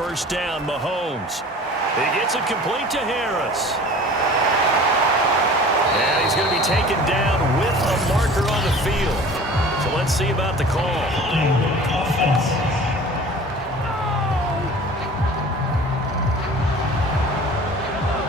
first down, Mahomes. He gets it complete to Harris. And he's going to be taken down with a marker on the field. So let's see about the call.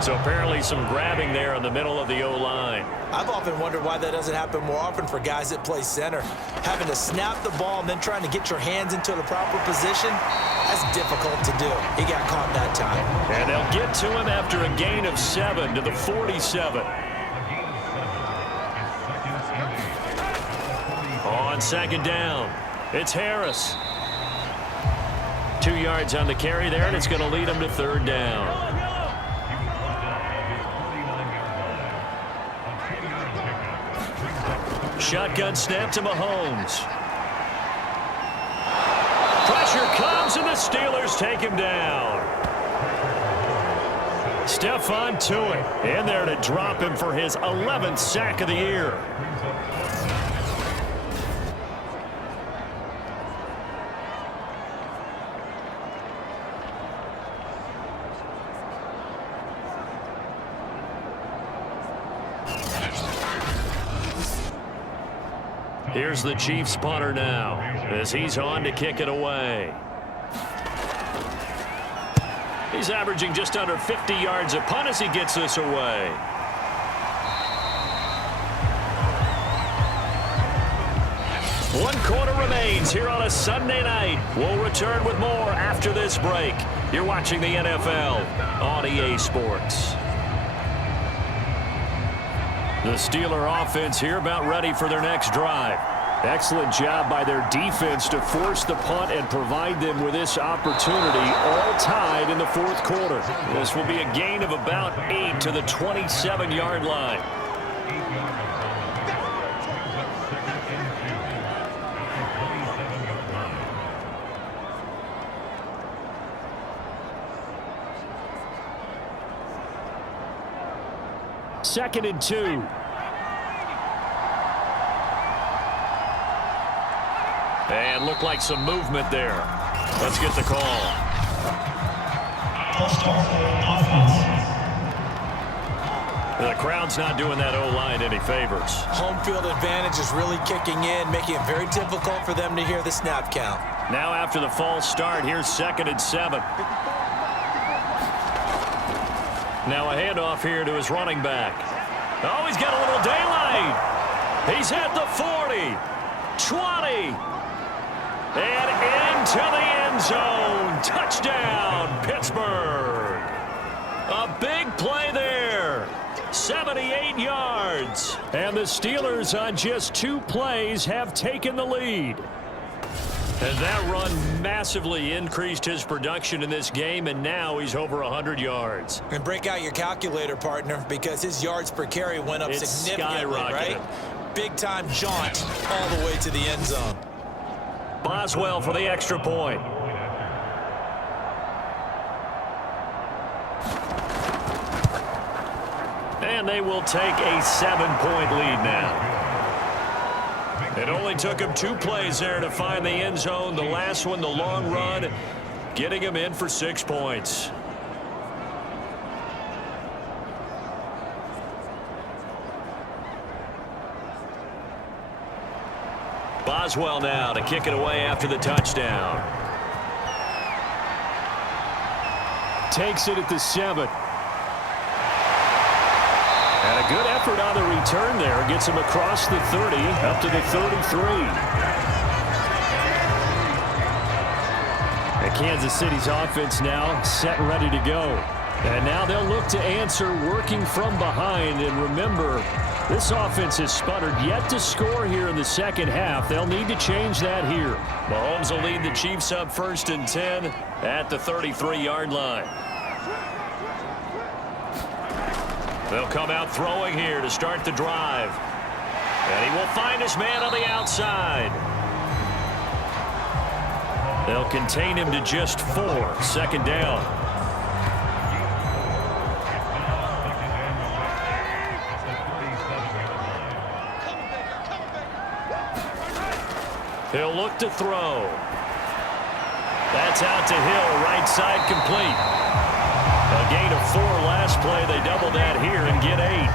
So apparently some grabbing there in the middle of the O-line. I've often wondered why that doesn't happen more often for guys that play center. Having to snap the ball and then trying to get your hands into the proper position, that's difficult to do. He got caught that time. And they'll get to him after a gain of 7 to the 47. On second down, it's Harris. 2 yards on the carry there, and it's going to lead him to third down. Shotgun snap to Mahomes. Pressure comes, and the Steelers take him down. Stephon Tuitt in there to drop him for his 11th sack of the year. Here's the Chiefs punter now as he's on to kick it away. He's averaging just under 50 yards a punt as he gets this away. One quarter remains here on a Sunday night. We'll return with more after this break. You're watching the NFL on EA Sports. The Steeler offense here about ready for their next drive. Excellent job by their defense to force the punt and provide them with this opportunity, all tied in the fourth quarter. This will be a gain of about 8 to the 27-yard line. Second and 2. And looked like some movement there. Let's get the call. The crowd's not doing that O-line any favors. Home field advantage is really kicking in, making it very difficult for them to hear the snap count. Now after the false start, here's second and 7. Now a handoff here to his running back. Oh, he's got a little daylight. He's at the 40, 20, and into the end zone. Touchdown, Pittsburgh. A big play there. 78 yards. And the Steelers on just 2 plays have taken the lead. And that run massively increased his production in this game, and now he's over 100 yards. And break out your calculator, partner, because his yards per carry went up significantly, right? Big-time jaunt all the way to the end zone. Boswell for the extra point. And they will take a 7-point lead now. It only took him 2 plays there to find the end zone. The last one, the long run, getting him in for 6 points. Boswell now to kick it away after the touchdown. Takes it at the 7. And a good effort on the return there. Gets him across the 30, up to the 33. And Kansas City's offense now set and ready to go. And now they'll look to answer working from behind. And remember, this offense has sputtered yet to score here in the second half. They'll need to change that here. Mahomes will lead the Chiefs up 1st and 10 at the 33-yard line. They'll come out throwing here to start the drive. And he will find his man on the outside. They'll contain him to just 4. 2nd down. He'll look to throw. That's out to Hill, right side complete. A gain of 4 last play. They double that here and get 8.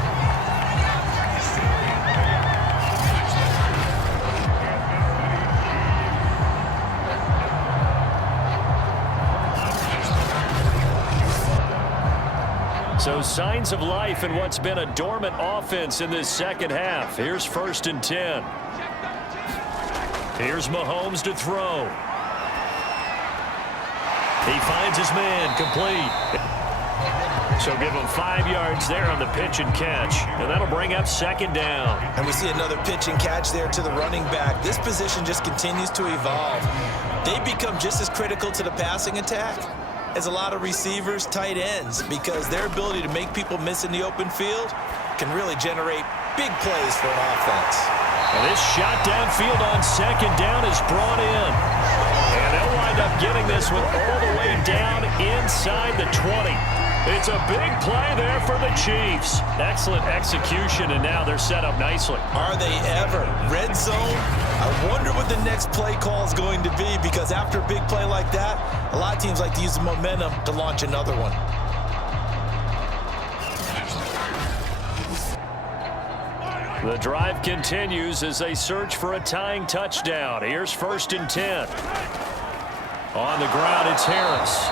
So signs of life in what's been a dormant offense in this second half. Here's 1st and 10. Here's Mahomes to throw. He finds his man, complete. So give him 5 yards there on the pitch and catch, and that'll bring up 2nd down. And we see another pitch and catch there to the running back. This position just continues to evolve. They become just as critical to the passing attack as a lot of receivers, tight ends, because their ability to make people miss in the open field can really generate big plays for an offense. And this shot downfield on 2nd down is brought in. And they'll wind up getting this one all the way down inside the 20. It's a big play there for the Chiefs. Excellent execution, and now they're set up nicely. Are they ever? Red zone? I wonder what the next play call is going to be, because after a big play like that, a lot of teams like to use the momentum to launch another one. The drive continues as they search for a tying touchdown. Here's 1st and 10. On the ground, it's Harris.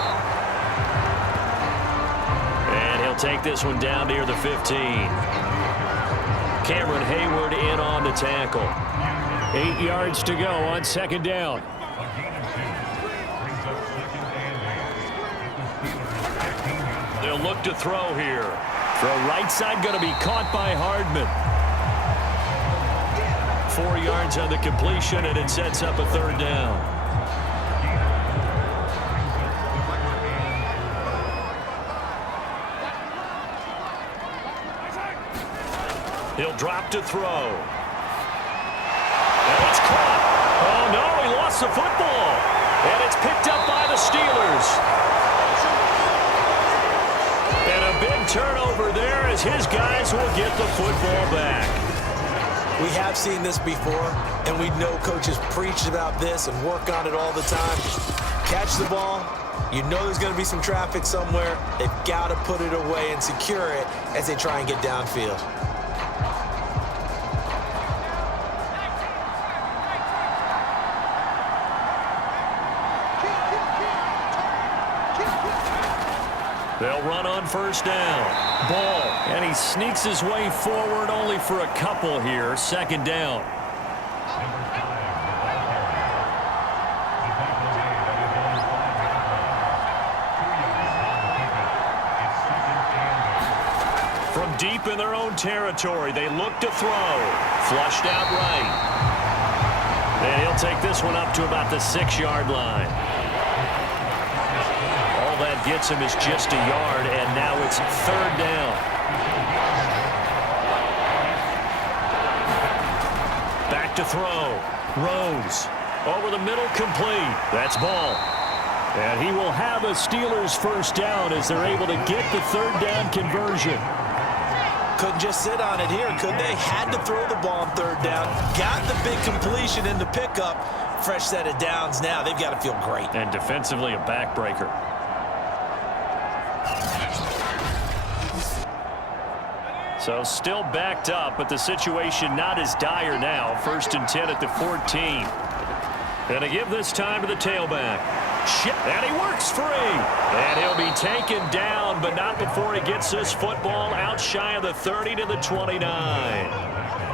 And he'll take this one down near the 15. Cameron Hayward in on the tackle. 8 yards to go on 2nd down. They'll look to throw here. Throw right side going to be caught by Hardman. 4 yards on the completion, and it sets up a 3rd down. He'll drop to throw. And it's caught. Oh, no, he lost the football. And it's picked up by the Steelers. And a big turnover there as his guys will get the football back. We have seen this before, and we know coaches preach about this and work on it all the time. Catch the ball. You know there's going to be some traffic somewhere. They've got to put it away and secure it as they try and get downfield. They'll run on 1st down. Ball, and he sneaks his way forward only for a couple here. 2nd down. From deep in their own territory, they look to throw. Flushed out right. And he'll take this one up to about the 6-yard line. That gets him is just a yard, and now it's 3rd down. Back to throw. Rose over the middle, complete. That's Ball. And he will have a Steelers 1st down as they're able to get the 3rd down conversion. Couldn't just sit on it here, could they? Had to throw the ball on 3rd down. Got the big completion in the pickup. Fresh set of downs now. They've got to feel great. And defensively, a backbreaker. So still backed up, but the situation not as dire now. 1st and 10 at the 14. Gonna give this time to the tailback. And he works free. And he'll be taken down, but not before he gets this football out shy of the 30 to the 29.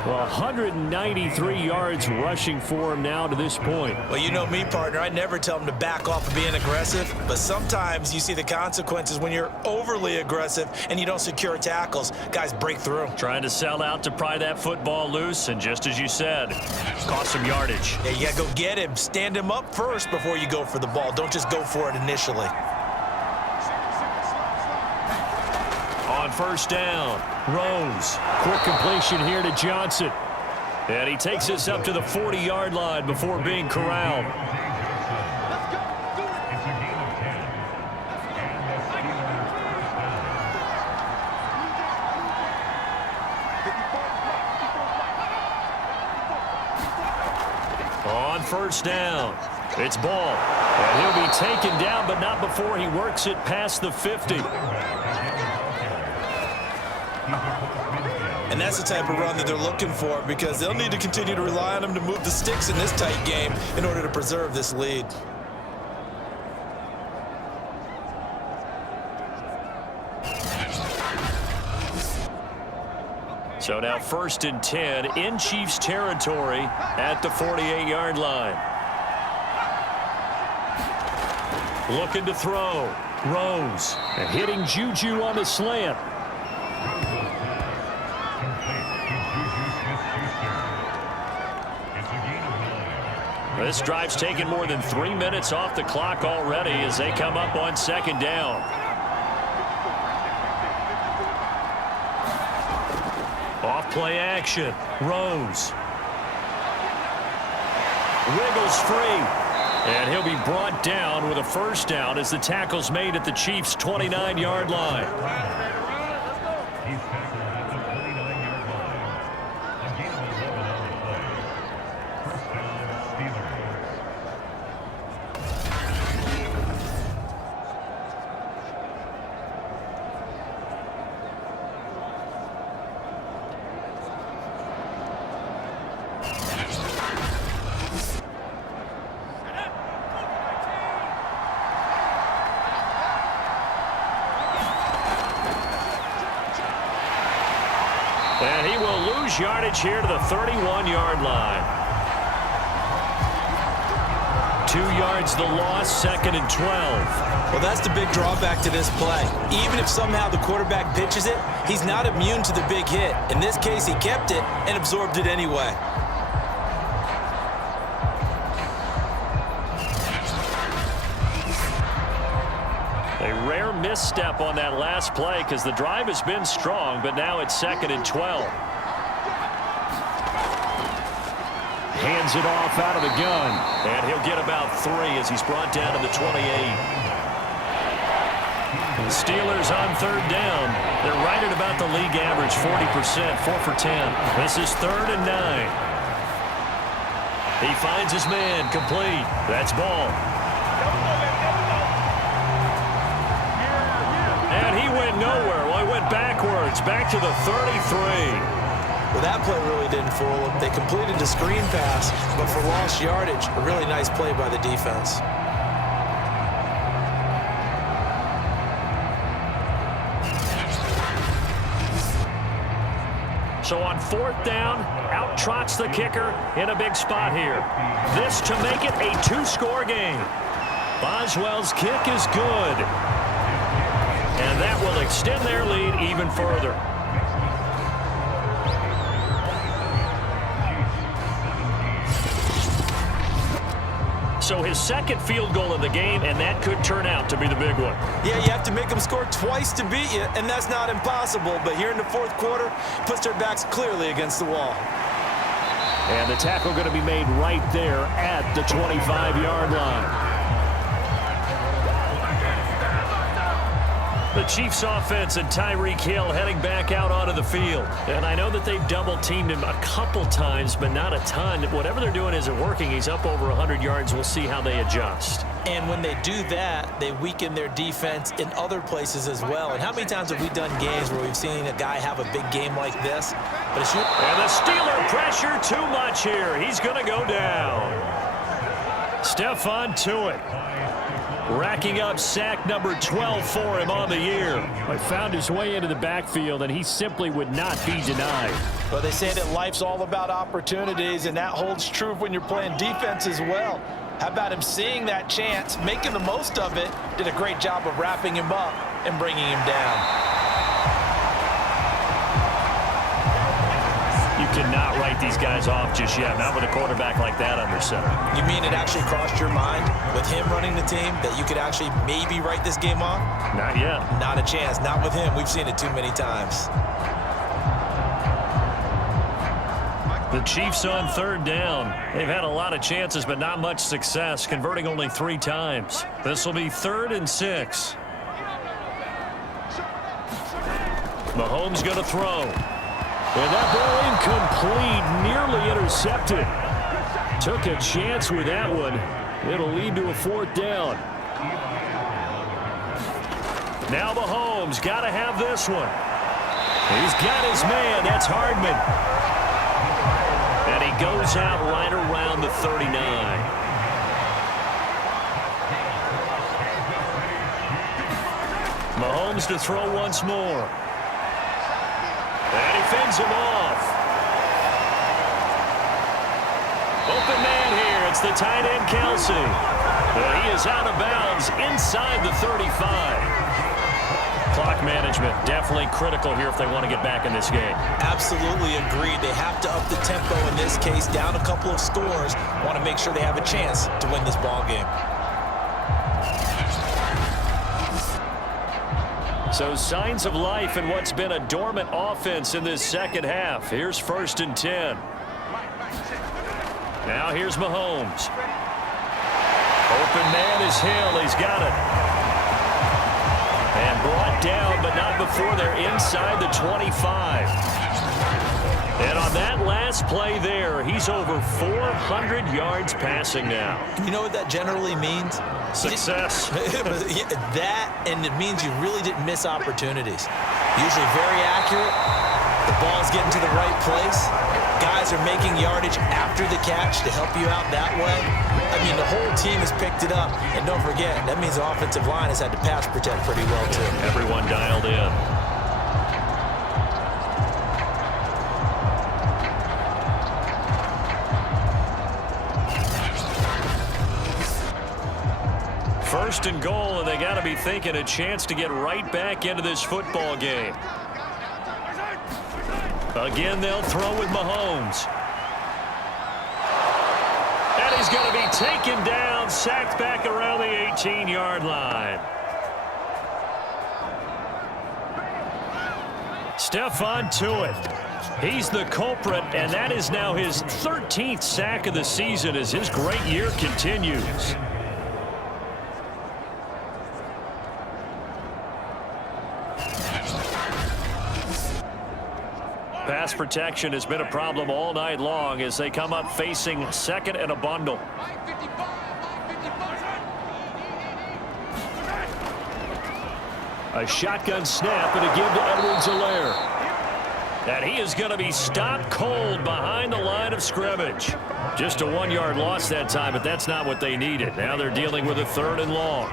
Well, 193 yards rushing for him now to this point. Well, you know me, partner. I never tell him to back off of being aggressive, but sometimes you see the consequences when you're overly aggressive and you don't secure tackles. Guys break through. Trying to sell out to pry that football loose, and just as you said, cost some yardage. Yeah, you got to go get him. Stand him up first before you go for the ball. Don't just go for it initially. On 1st down, Rose. Quick completion here to Johnson. And he takes this up to the 40-yard line before being corralled. On 1st down, It's ball. And he'll be taken down, but not before he works it past the 50. And that's the type of run that they're looking for, because they'll need to continue to rely on him to move the sticks in this tight game in order to preserve this lead. So now 1st and 10 in Chiefs territory at the 48-yard line. Looking to throw. Rose. And hitting Juju on the slant. This drive's taken more than 3 minutes off the clock already as they come up on 2nd down. Off play action. Rose. Wiggles free. And he'll be brought down with a 1st down as the tackle's made at the Chiefs' 29-yard line. And he will lose yardage here to the 31-yard line. 2 yards the loss, 2nd and 12. Well, that's the big drawback to this play. Even if somehow the quarterback pitches it, he's not immune to the big hit. In this case, he kept it and absorbed it anyway. A rare misstep on that last play because the drive has been strong, but now it's 2nd and 12. Hands it off out of the gun. And he'll get about 3 as he's brought down to the 28. The Steelers on 3rd down. They're right at about the league average, 40%, 4 for 10. This is 3rd and 9. He finds his man, complete. That's ball. And he went nowhere. Well, he went backwards, back to the 33. Well, that play really didn't fool them. They completed the screen pass, but for lost yardage, a really nice play by the defense. So on 4th down, out trots the kicker in a big spot here. This to make it a 2-score game. Boswell's kick is good. And that will extend their lead even further. So his 2nd field goal of the game, and that could turn out to be the big one. Yeah, you have to make them score twice to beat you, and that's not impossible. But here in the 4th quarter, puts their backs clearly against the wall. And the tackle going to be made right there at the 25-yard line. The Chiefs offense and Tyreek Hill heading back out onto the field. And I know that they've double-teamed him a couple times, but not a ton. Whatever they're doing isn't working. He's up over 100 yards. We'll see how they adjust. And when they do that, they weaken their defense in other places as well. And how many times have we done games where we've seen a guy have a big game like this? But and the Steeler pressure too much here. He's going to go down. Stephon Tuitt. Racking up sack number 12 for him on the year. He found his way into the backfield, and he simply would not be denied. Well, they say that life's all about opportunities, and that holds true when you're playing defense as well. How about him seeing that chance, making the most of it, did a great job of wrapping him up and bringing him down. You cannot write these guys off just yet, not with a quarterback like that under center. You mean it actually crossed your mind with him running the team that you could actually maybe write this game off? Not yet. Not a chance. Not with him. We've seen it too many times. The Chiefs on 3rd down. They've had a lot of chances, but not much success, converting only 3 times. This will be 3rd and 6. Mahomes going to throw. And that ball incomplete, nearly intercepted. Took a chance with that one. It'll lead to a 4th down. Now Mahomes got to have this one. He's got his man. That's Hardman. And he goes out right around the 39. Mahomes to throw once more. And he fends him off. Open man here. It's the tight end, Kelsey. He is out of bounds inside the 35. Clock management definitely critical here if they want to get back in this game. Absolutely agreed. They have to up the tempo in this case, down a couple of scores. Want to make sure they have a chance to win this ball game. So signs of life in what's been a dormant offense in this second half. Here's 1st and 10. Now here's Mahomes. Open man is Hill. He's got it. And brought down, but not before they're inside the 25. And on that last play there, he's over 400 yards passing now. You know what that generally means? Success. That, and it means you really didn't miss opportunities. Usually very accurate. The ball's getting to the right place. Guys are making yardage after the catch to help you out that way. I mean, the whole team has picked it up. And don't forget, that means the offensive line has had to pass protect pretty well, too. Everyone dialed in. First and goal, and they got to be thinking a chance to get right back into this football game. Again, they'll throw with Mahomes. And he's going to be taken down, sacked back around the 18-yard line. Stephon Tuitt. He's the culprit, and that is now his 13th sack of the season as his great year continues. Pass protection has been a problem all night long as they come up facing 2nd and a bundle. A shotgun snap and a give to Edwards-Helaire. And he is going to be stopped cold behind the line of scrimmage. Just a 1-yard loss that time, but that's not what they needed. Now they're dealing with a 3rd and long.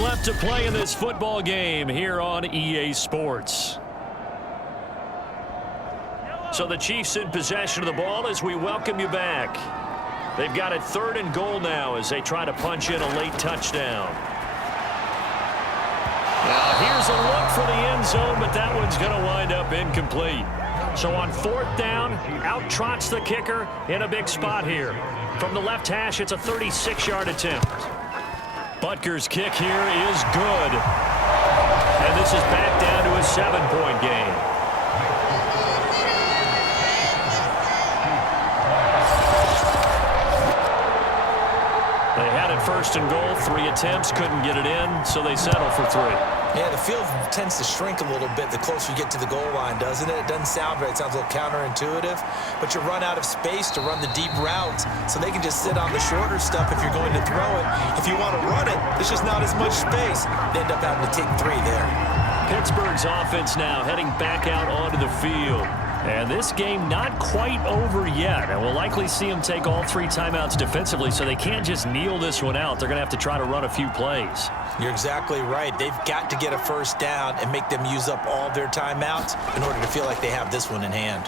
Left to play in this football game here on EA Sports. So the Chiefs in possession of the ball as we welcome you back. They've got it 3rd and goal now as they try to punch in a late touchdown. Now here's a look for the end zone, but that one's going to wind up incomplete. So on 4th down, out trots the kicker in a big spot here. From the left hash, it's a 36-yard attempt. Butker's kick here is good. And this is back down to a 7-point game. They had it 1st and goal, 3 attempts, couldn't get it in, so they settle for 3. Yeah, the field tends to shrink a little bit the closer you get to the goal line, doesn't it? It doesn't sound right. It sounds a little counterintuitive. But you run out of space to run the deep routes, so they can just sit on the shorter stuff if you're going to throw it. If you want to run it, there's just not as much space. They end up having to take 3 there. Pittsburgh's offense now heading back out onto the field. And this game not quite over yet. And we'll likely see them take all 3 timeouts defensively, so they can't just kneel this one out. They're going to have to try to run a few plays. You're exactly right. They've got to get a 1st down and make them use up all their timeouts in order to feel like they have this one in hand.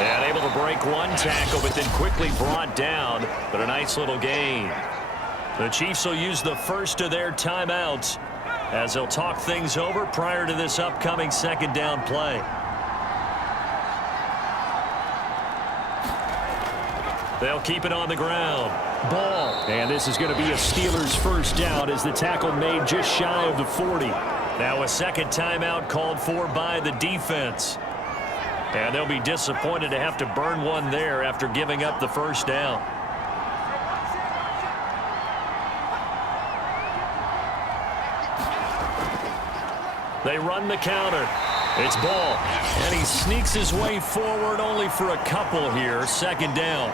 And able to break 1 tackle, but then quickly brought down. But a nice little gain. The Chiefs will use the first of their timeouts as they'll talk things over prior to this upcoming 2nd down play. They'll keep it on the ground. Ball. And this is going to be a Steelers 1st down as the tackle made just shy of the 40. Now a second timeout called for by the defense. And they'll be disappointed to have to burn one there after giving up the first down. They run the counter. It's Ball. And he sneaks his way forward only for a couple here. Second down.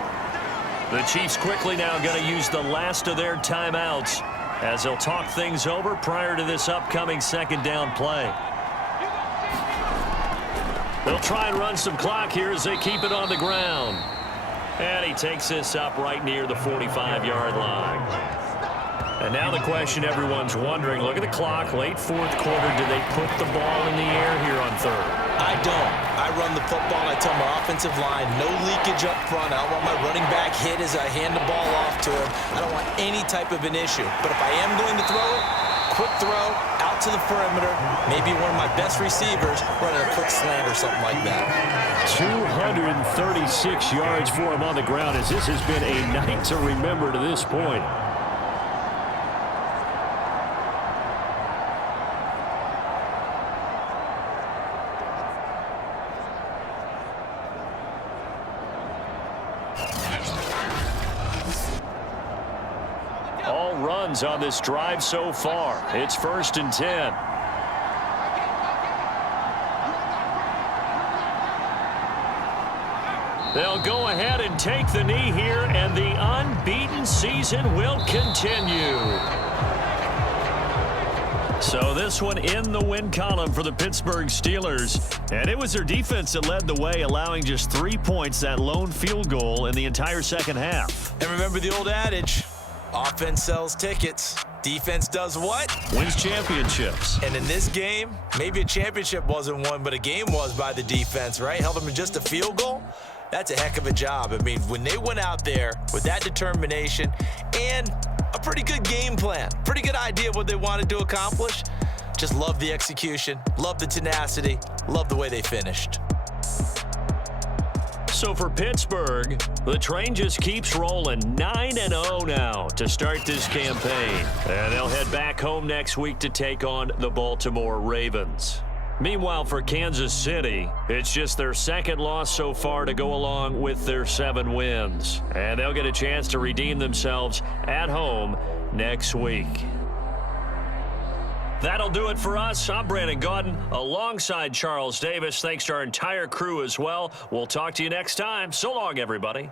The Chiefs quickly now going to use the last of their timeouts as they'll talk things over prior to this upcoming second down play. They'll try and run some clock here as they keep it on the ground. And he takes this up right near the 45-yard line. And now the question everyone's wondering, look at the clock, late fourth quarter, do they put the ball in the air here on third? I don't. I run the football. I tell my offensive line, no leakage up front. I don't want my running back hit as I hand the ball off to him. I don't want any type of an issue. But if I am going to throw it, quick throw, out to the perimeter, maybe one of my best receivers running a quick slant or something like that. 236 yards for him on the ground as this has been a night to remember to this point. All runs on this drive so far. It's 1st and 10. They'll go ahead and take the knee here, and the unbeaten season will continue. So this one in the win column for the Pittsburgh Steelers. And it was their defense that led the way, allowing just 3 points, that lone field goal in the entire second half. And remember the old adage, offense sells tickets. Defense does what? Wins championships. And in this game, maybe a championship wasn't won, but a game was by the defense, right? Held them to just a field goal. That's a heck of a job. I mean, when they went out there with that determination and a pretty good game plan, pretty good idea of what they wanted to accomplish, just love the execution, love the tenacity, love the way they finished. So for Pittsburgh, the train just keeps rolling. 9-0 now to start this campaign. And they'll head back home next week to take on the Baltimore Ravens. Meanwhile, for Kansas City, it's just their second loss so far to go along with their 7 wins. And they'll get a chance to redeem themselves at home next week. That'll do it for us. I'm Brandon Gaudin alongside Charles Davis. Thanks to our entire crew as well. We'll talk to you next time. So long, everybody.